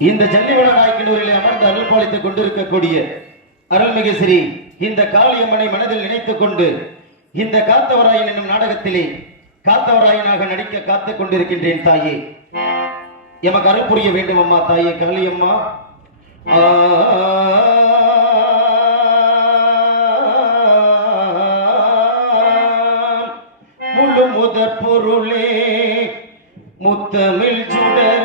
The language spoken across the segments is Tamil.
இந்த ஜல்லிவன நாயக்கனூரில் அமர்ந்து அருள் பாலித்துக் கொண்டிருக்கக்கூடிய அருள்மிகு ஸ்ரீ இந்த காளியம்மனை மனதில் நினைத்துக் கொண்டு இந்த காத்தவராயன் என்னும் நாடகத்திலே காத்தவராயனாக நடிக்க காத்துக் கொண்டிருக்கின்றேன் தாயே. எமக்கு அருள் புரிய வேண்டும் அம்மா தாயே காளியம்மா. முழு முதற் பொருளே முத்தமிழ் சுடர்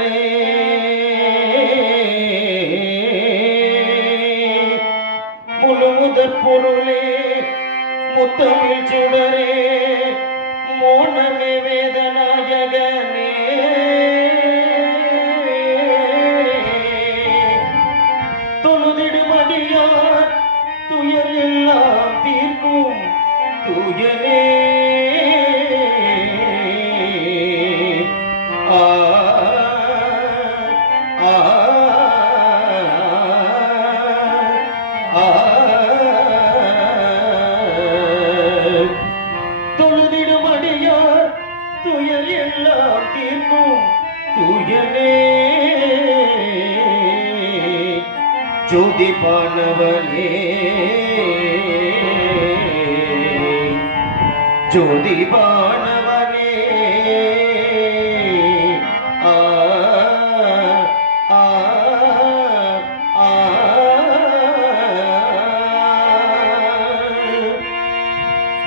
ஜோதிபானவனே ஜோதிபானவனே ஆ ஆ ஆ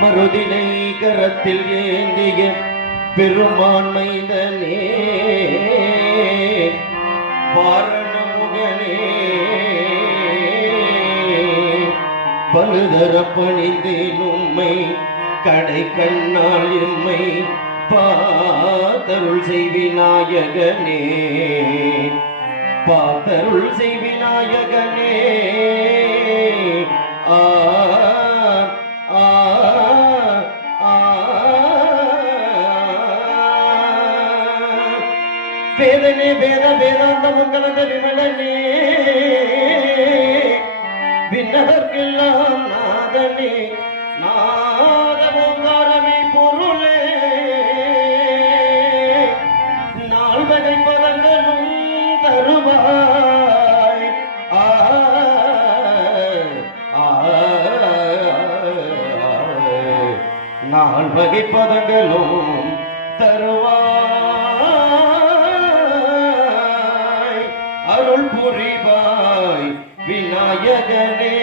மருதினை கரத்தில் ஏந்திய பெருமான் மைந்தனே வாரணமுகனே முகனே பணிந்தேன் உம்மை. கடை கண்ணால் எம்மை பாத்தருள் செய்விநாயகனே பாத்தருள் செய்விநாயகனே ஆ ஆ வேதனே வேத வேதாந்த மங்களந்த விமலனே. விண்ணவர்க்கெல்லாம் நாதனே நாத ஓங்காரமே பொருளே நால்வகை பதங்களும் தருவாய் ஆ ஆ நால்வகை பதங்களும் தருவாய் அருள் புரிவாய் விநாயகனே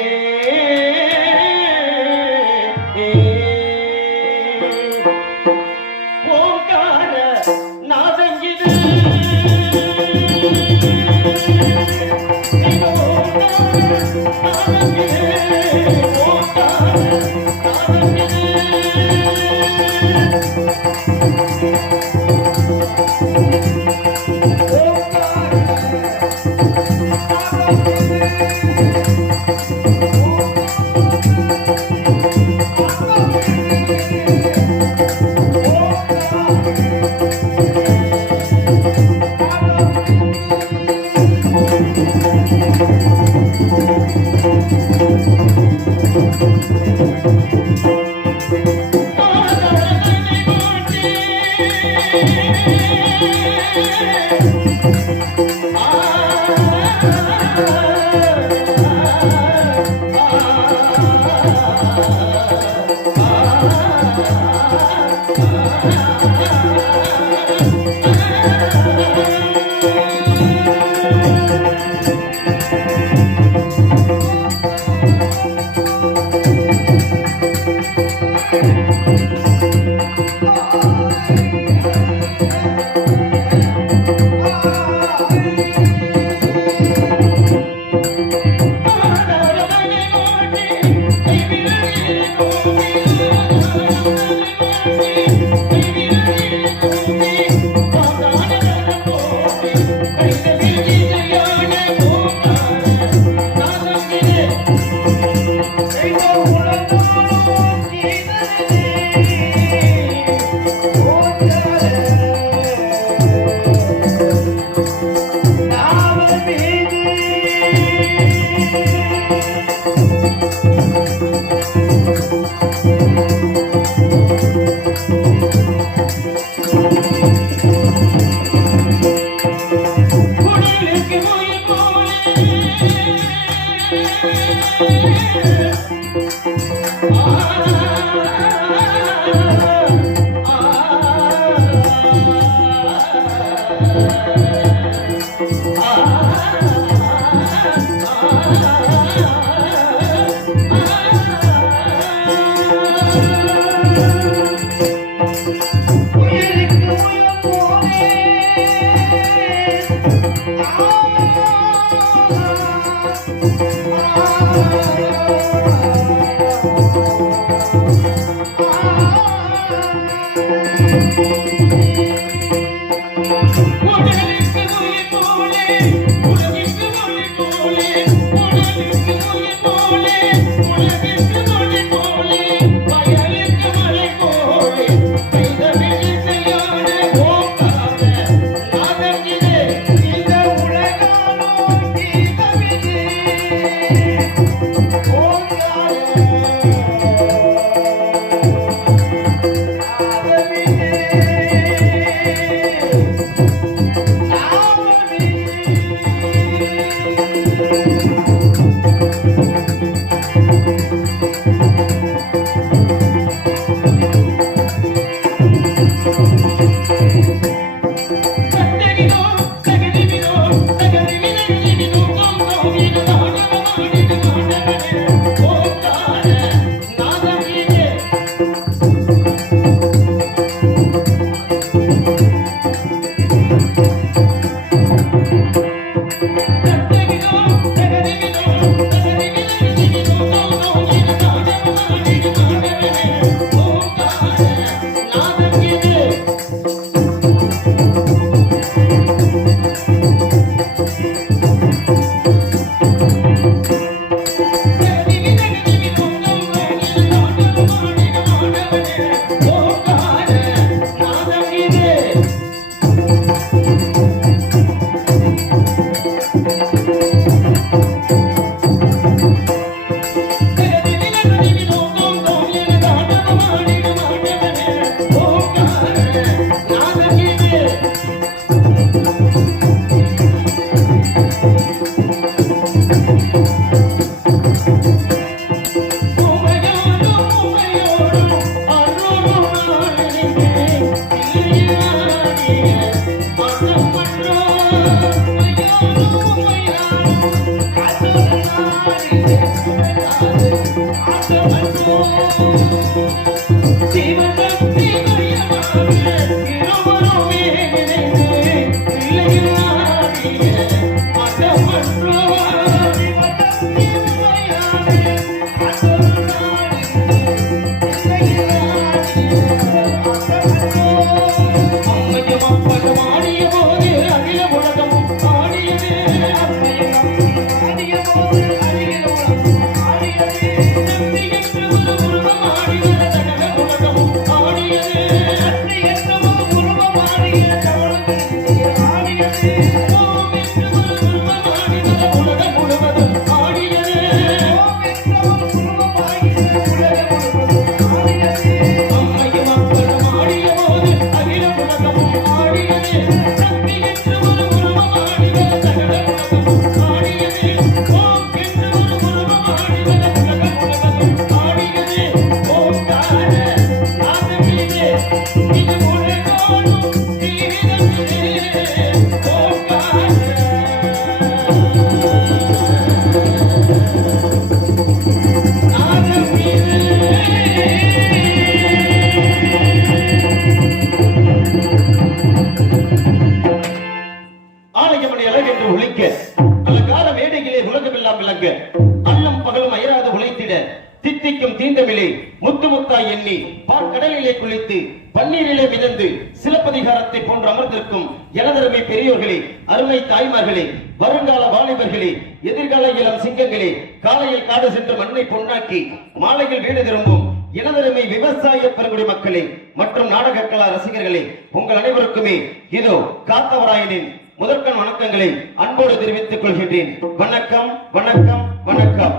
காலத்தை போன்று அமர்ந்திருக்கும் எனதருமை பெரியோர்களே அருமை தாய்மார்களே வருங்கால வாலிபர்களே எதிர்கால இளம் சிங்கங்களே காலையில் காடு சென்று மண்ணை பொன்னாக்கி மாலையில் வீடு திரும்பும் இனதருமை விவசாய பெருங்குடி மக்களே மற்றும் நாடக கலா ரசிகர்களே உங்கள் அனைவருக்குமே இதோ காத்தவராயனின் முதற்கண் வணக்கங்களை அன்போடு தெரிவித்துக் கொள்கின்றேன். வணக்கம் வணக்கம் வணக்கம்.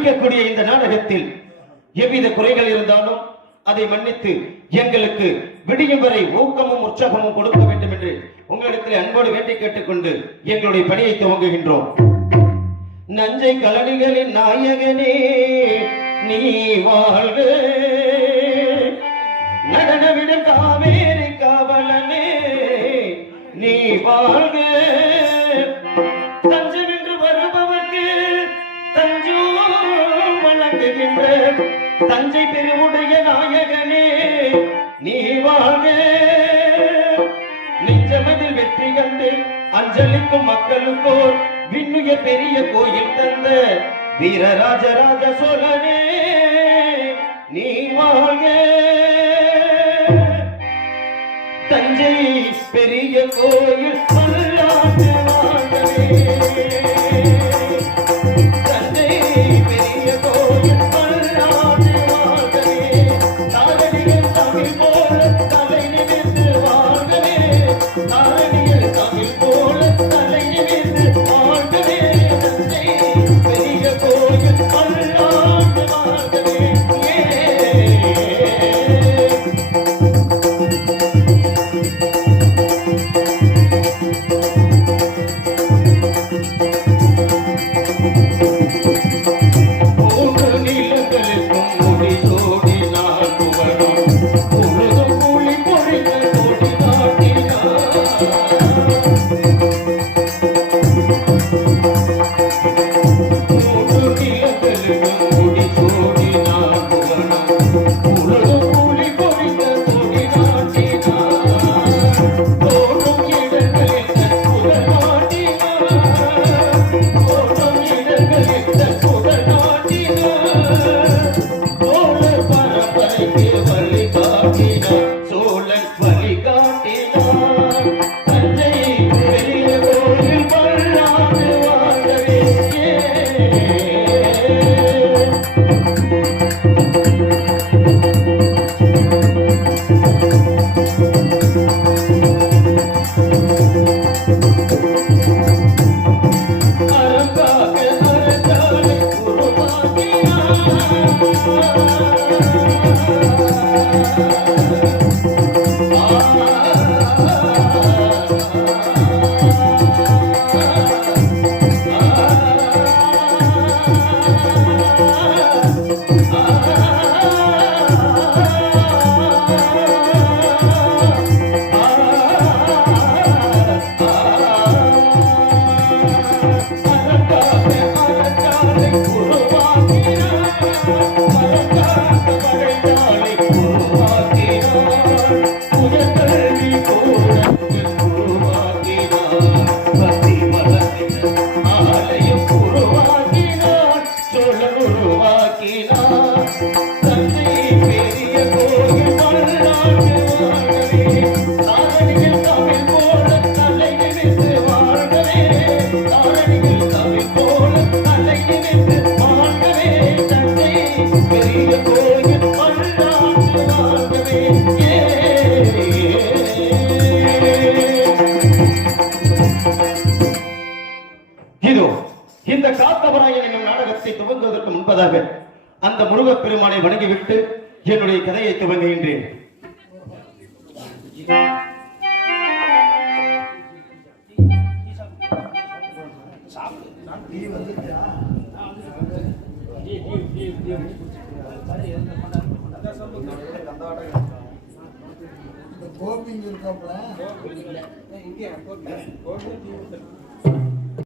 நாங்கள் நடிக்கக்கூடிய இந்த நாடகத்தில் எவ்வித குறைகள் இருந்தாலும் அதை மன்னித்து எங்களுக்கு விடியும் வரை ஊக்கமும் உற்சாகமும் கொடுக்க வேண்டும் என்று உங்களிடத்தில் அன்போடு வேண்டி கேட்டுக்கொண்டு எங்களுடைய பணியை துவங்குகின்றோம். நஞ்சை கலனிகளின் நாயகனே நீ வாழ்க நடனவிட காவேரி காவலனே நீ வாழ்க தஞ்சை பெருவுடைய நாயகனே நீ வாழ்க. நெஞ்சமதில் வெற்றி கண்டு அஞ்சலிக்கும் மக்களுக்கோர் விண்ணுய பெரிய கோயில் தந்த வீரராஜராஜ சோழனே நீ வாழ்க. தஞ்சை பெரிய கோயில் இதோ இந்த காத்தவராயன் என்னும் நாடகத்தை துவங்குவதற்கு முன்பதாக அந்த முருகப் பெருமானை வணங்கிவிட்டு என்னுடைய கதையை துவங்குகின்றேன். கோபிங் இருக்காப்ல? இங்கே